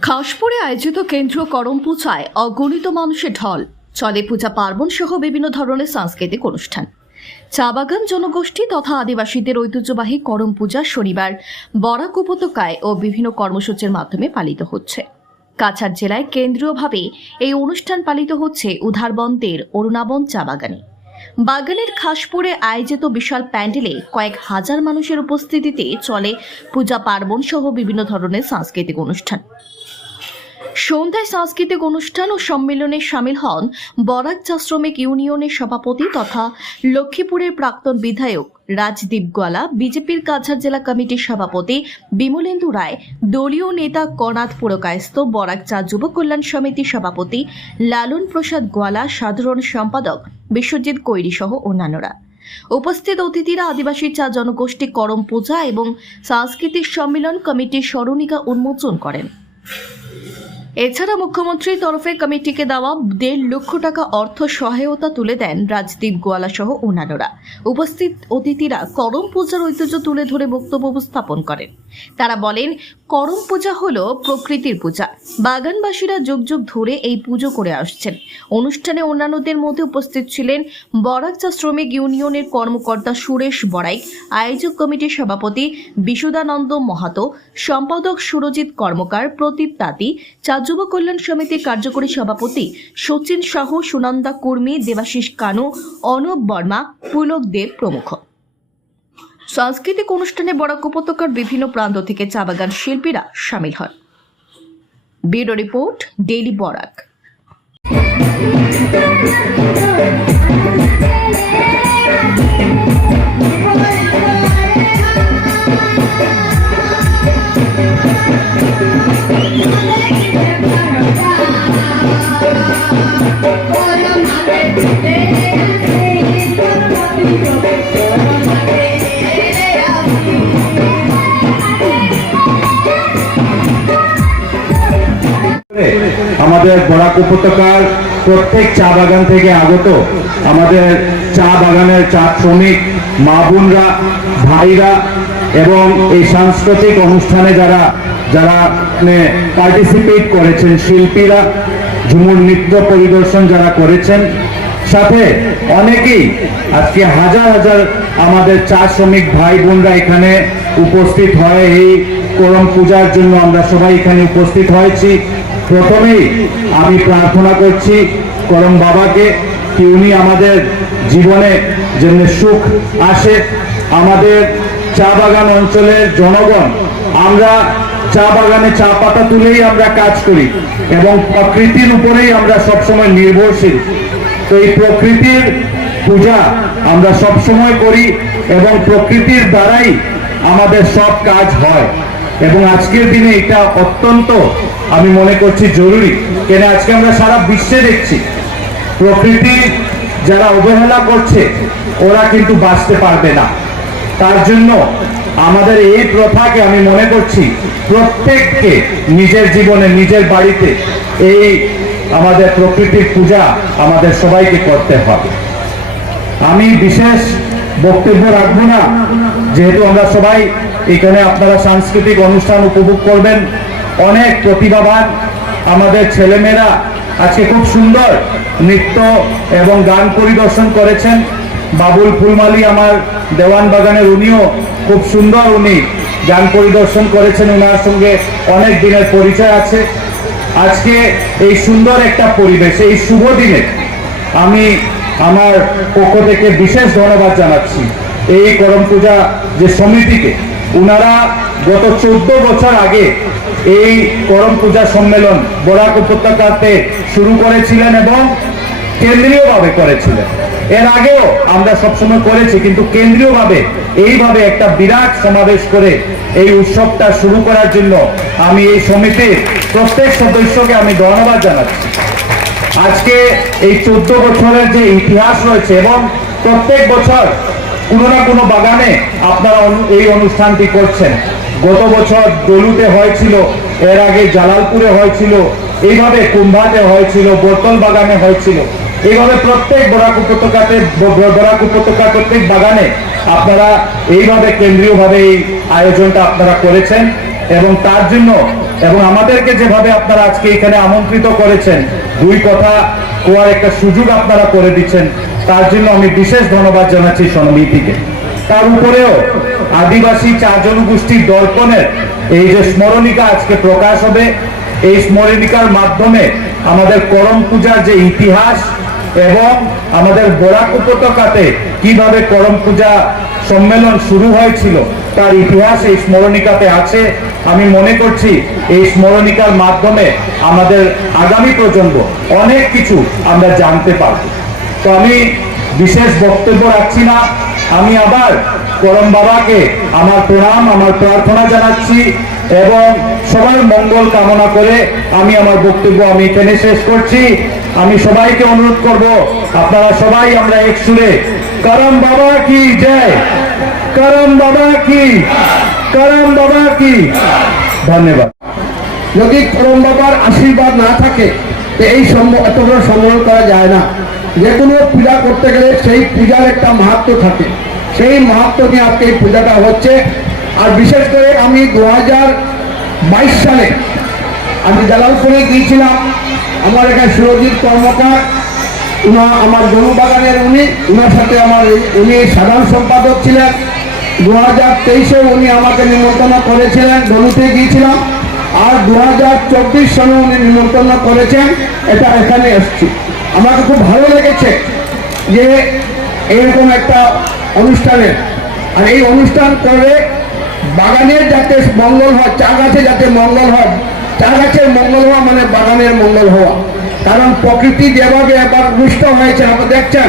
খাসপুরে আয়োজিত কেন্দ্রীয় করম পূজায় অগণিত মানুষের ঢল। চলে পূজা পার্বণ সহ বিভিন্ন ধরনের সাংস্কৃতিক অনুষ্ঠান। চা বাগান, জনগোষ্ঠী তথা আদিবাসীদের ঐতিহ্যবাহী করম পূজা শনিবার বরাক উপত্যকায় ও বিভিন্ন কর্মসূচির মাধ্যমে পালিত হচ্ছে। কাছাড় জেলায় কেন্দ্রীয়ভাবে এই অনুষ্ঠান পালিত হচ্ছে উধারবন্তের অরুণাবন চা বাগানে। বাগানের খাসপুরে আয়োজিত বিশাল প্যান্ডেলে কয়েক হাজার মানুষের উপস্থিতিতে চলে পূজা পার্বণ সহ বিভিন্ন ধরনের সাংস্কৃতিক অনুষ্ঠান। সন্ধ্যায় সাংস্কৃতিক অনুষ্ঠান ও সম্মেলনে সামিল হন বরাক চা শ্রমিক ইউনিয়নের সভাপতি তথা লক্ষ্মীপুরের প্রাক্তন বিধায়ক রাজদীপ গোয়ালা, বিজেপির কাছাড় জেলা কমিটির সভাপতি বিমলেন্দু রায়, দলীয় নেতা কনাথ পুরকায়স্থ, বরাক চা যুব কল্যাণ সমিতির সভাপতি লালন প্রসাদ গোয়ালা, সাধারণ সম্পাদক বিশ্বজিৎ কৈরি সহ অন্যান্যরা। উপস্থিত অতিথিরা আদিবাসী চা জনগোষ্ঠী করম পূজা এবং সাংস্কৃতিক সম্মেলন কমিটির স্মরণিকা উন্মোচন করেন। এছাড়া মুখ্যমন্ত্রীর তরফে কমিটিকে দেওয়া দেড় লক্ষ টাকা অর্থ সহায়তা তুলে দেন রাজদীপ গোয়ালা সহ অন্যান্যরা। উপস্থিত অতিথিরা করম পূজার ঐতিহ্য তুলে ধরে বক্তব্য উপস্থাপন করেন। তারা বলেন, করম পূজা হলো প্রকৃতির পূজা। বাগানবাসীরা যুগ যুগ ধরে এই পুজো করে আসছেন। অনুষ্ঠানে অন্যান্যদের মধ্যে উপস্থিত ছিলেন বরাকচা শ্রমিক ইউনিয়নের কর্মকর্তা সুরেশ বড়াইক আয়োজক কমিটির সভাপতি বিশুদানন্দ মাহাতো, সম্পাদক সুরজিৎ কর্মকার, প্রদীপ তাঁতি চা যুব কল্যাণ সমিতির কার্যকরী সভাপতি সচিন সাহু সুনন্দা কর্মী, দেবাশিস কানু, অনুপ বর্মা, পুলক দেব প্রমুখ। সাংস্কৃতিক অনুষ্ঠানে বরাক উপত্যকার বিভিন্ন প্রান্ত থেকে চা বাগান শিল্পীরা সামিল হন। Bureau report, daily Barak. আমাদের বরাক উপত্যকার প্রত্যেক চা বাগান থেকে আগত আমাদের চা বাগানের চা শ্রমিক, মা বোনরা, ভাইরা এবং এই সাংস্কৃতিক অনুষ্ঠানে যারা যারা পার্টিসিপেট করেছেন, শিল্পীরা, ঝুমুর নৃত্য পরিদর্শন যারা করেছেন, সাথে অনেকেই আজকে হাজার হাজার আমাদের চা শ্রমিক ভাই বোনরা এখানে উপস্থিত হয়। এই করম পূজার জন্য আমরা সবাই এখানে উপস্থিত হয়েছি। প্রথমেই আমি প্রার্থনা করছি করম বাবাকে কি উনি আমাদের জীবনে যেন সুখ আসে, আমাদের চা বাগান অঞ্চলের জনগণ, আমরা চা বাগানে চা পাতা তুলেই আমরা কাজ করি এবং প্রকৃতির উপরেই আমরা সবসময় নির্ভরশীল। তো এই প্রকৃতির পূজা আমরা সব সময় করি এবং প্রকৃতির দ্বারাই আমাদের সব কাজ হয়। এবং আজকের দিনে এটা অত্যন্ত আমি মনে করছি জরুরি। কেন আজকে আমরা সারা বিশ্বে দেখছি, প্রকৃতি যারা অবহেলা করছে, ওরা কিন্তু বাঁচতে পারবে না। তার জন্য আমাদের এই প্রথাকে আমি মনে করছি, প্রত্যেককে নিজের জীবনে, নিজের বাড়িতে এই আমাদের প্রকৃতির পূজা আমাদের সবাইকে করতে হবে। আমি বিশেষ বক্তব্য রাখব না, যেহেতু আমরা সবাই এখানে আপনারা সাংস্কৃতিক অনুষ্ঠান উপভোগ করবেন অনেক প্রতিভাবান আমাদের ছেলেমেয়েরা আজকে খুব সুন্দর নৃত্য এবং গান পরিদর্শন করেছেন। বাবুল ফুলমালি আমার দেওয়ান বাগানের উনিও খুব সুন্দর উনি গান পরিদর্শন করেছেন ওনার সঙ্গে অনেক দিনের পরিচয় আছে। আজকে এই সুন্দর একটা পরিবেশ, এই শুভ দিনে আমি আমার পক্ষ থেকে বিশেষ ধন্যবাদ জানাচ্ছি। এই করম পূজা যে সমিতিকে ওনারা গত চোদ্দ বছর আগে এই করম পূজা সম্মেলন বরাক উপত্যকাতে শুরু করেছিলেন এবং কেন্দ্রীয়ভাবে করেছিলেন। এর আগেও আমরা সবসময় করেছি, কিন্তু কেন্দ্রীয়ভাবে এইভাবে একটা বিরাট সমাবেশ করে এই উৎসবটা শুরু করার জন্য আমি এই সমিতির প্রত্যেক সদস্যকে আমি ধন্যবাদ জানাচ্ছি। আজকে এই চোদ্দ বছরের যে ইতিহাস রয়েছে এবং প্রত্যেক বছর কোনো না কোনো বাগানে আপনারা এই অনুষ্ঠানটি করছেন। গত বছর দলুতে হয়েছিল, এর আগে জালালপুরে হয়েছিল, এইভাবে কুম্ভাতে হয়েছিল বোতল বাগানে হয়েছিল। এইভাবে প্রত্যেক বরাক উপত্যকাতে বরাক উপত্যকার প্রত্যেক বাগানে আপনারা এইভাবে কেন্দ্রীয়ভাবে এই আয়োজনটা আপনারা করেছেন এবং তার জন্য এবং আমাদেরকে যেভাবে আপনারা আজকে এখানে আমন্ত্রিত করেছেন, দুই কথা কোয়ার একটা সুযোগ আপনারা করে দিচ্ছেন। তার জন্য আমি বিশেষ ধন্যবাদ জানাচ্ছি সমিতিকে তার উপরেও আদিবাসী চা জনগোষ্ঠীর দর্পণের এই যে স্মরণিকা আজকে প্রকাশ হবে, এই স্মরণিকার মাধ্যমে আমাদের করম পূজার যে ইতিহাস এবং আমাদের বরাক উপত্যকাতে কীভাবে করম পূজা সম্মেলন শুরু হয়েছিল, তার ইতিহাস এই স্মরণিকাতে আছে। আমি মনে করছি এই স্মরণিকার মাধ্যমে আমাদের আগামী প্রজন্ম অনেক কিছু আমরা জানতে পারব। তো আমি বিশেষ বক্তব্য রাখছি না। আমি আবার করম বাবাকে আমার প্রণাম, আমার প্রার্থনা জানাচ্ছি এবং সবার মঙ্গল কামনা করে আমি আমার বক্তব্য আমি এখানে শেষ করছি। আমি সবাইকে অনুরোধ করব, আপনারা সবাই আমরা এক সুরে করম বাবা কি জয়? করম বাবা কি? করম বাবা কি? ধন্যবাদ। যদি করম বাবার আশীর্বাদ না থাকে এই এত বড় সম্মেলন করা যায় না। যে কোনো পূজা করতে গেলে সেই পূজার একটা মাহাত্ম থাকে। সেই মাহাত্ম নিয়ে আজকে এই পূজাটা হচ্ছে। আর বিশেষ করে আমি দু হাজার বাইশ সালে আমি জালালপুরে গিয়েছিলাম। আমার এখানে সুরজিৎ কর্মকার, উনা আমার গরু বাগানের উনি, উনার সাথে আমার উনি সাধারণ সম্পাদক ছিলেন। দু হাজার তেইশে উনি আমাকে নিমন্ত্রণ করেছিলেন গরুতে গিয়েছিলাম। আর দু হাজার চব্বিশ সালে উনি নিমন্ত্রণ করেছেন, এটা এখানে এসছি। আমাকে খুব ভালো লেগেছে যে এরকম একটা অনুষ্ঠানের। আর এই অনুষ্ঠান করে বাগানের যাতে মঙ্গল হয়, চা গাছে যাতে মঙ্গল হয়, চা গাছের মঙ্গল হওয়া মানে বাগানের মঙ্গল হওয়া। কারণ প্রকৃতি যেভাবে একবার রুষ্ট হয়েছে আমরা দেখছেন,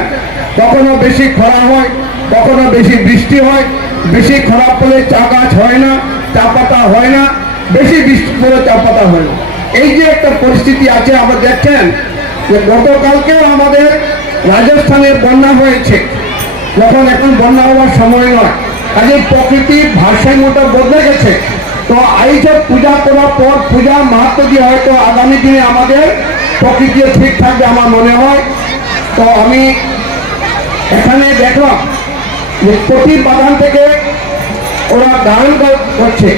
কখনো বেশি খরা হয়, কখনো বেশি বৃষ্টি হয়, বেশি খরা পড়লে চা গাছ হয় না, চা পাতা হয় না, বেশি বৃষ্টি পড়লে চা পাতা হয় না। এই যে একটা পরিস্থিতি আছে আমরা দেখছেন যে গতকালকেও আমাদের রাজস্থানের বন্যা হয়েছে, যখন এখন বন্যা হওয়ার সময় নয়। কাজে প্রকৃতির ভারসাম্যটা বদলে গেছে। তো এই যে পূজা করার পর পূজার মাহাত্ম দিয়ে হয়তো আগামী দিনে আমাদের প্রকৃতি ঠিক থাকবে আমার মনে হয়। তো আমি এখানে দেখলাম যে প্রতি বাগান থেকে ওরা গান করছে।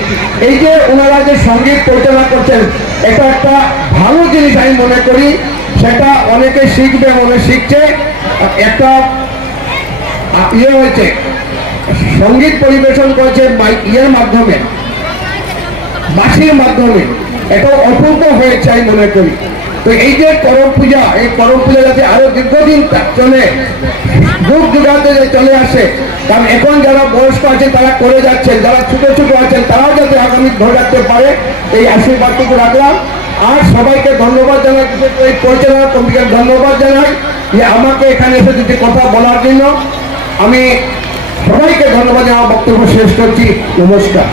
এই যে ওনারা যে সংগীত পরিচালনা করছেন, এটা একটা ভালো জিনিস আমি মনে করি। সেটা অনেকে শিখবে মনে শিখছে। একটা ইয়ে হয়েছে, সংগীত পরিবেশন করেছে ইয়ের মাধ্যমে বাসির মাধ্যমে। এটা অপূর্ব হয়েছে আমি মনে করি। তো এই যে করম পূজা, এই করম পূজা যাতে আরও দীর্ঘদিন চলে যুগ যুগান্তে চলে আসে, কারণ এখন যারা বয়স্ক আছে তারা করে যাচ্ছেন, যারা ছোট ছোট আছেন তারাও যাতে আগামী ধরে রাখতে পারে। এই আশীর্বাদটুকু রাখলাম। আর সবাইকে ধন্যবাদ জানাই, এই পরিচালনা কমিটিকে ধন্যবাদ জানাই যে আমাকে এখানে এসে যদি কথা বলার জন্য। আমি সবাইকে ধন্যবাদ জানা বক্তব্য শেষ করছি। নমস্কার।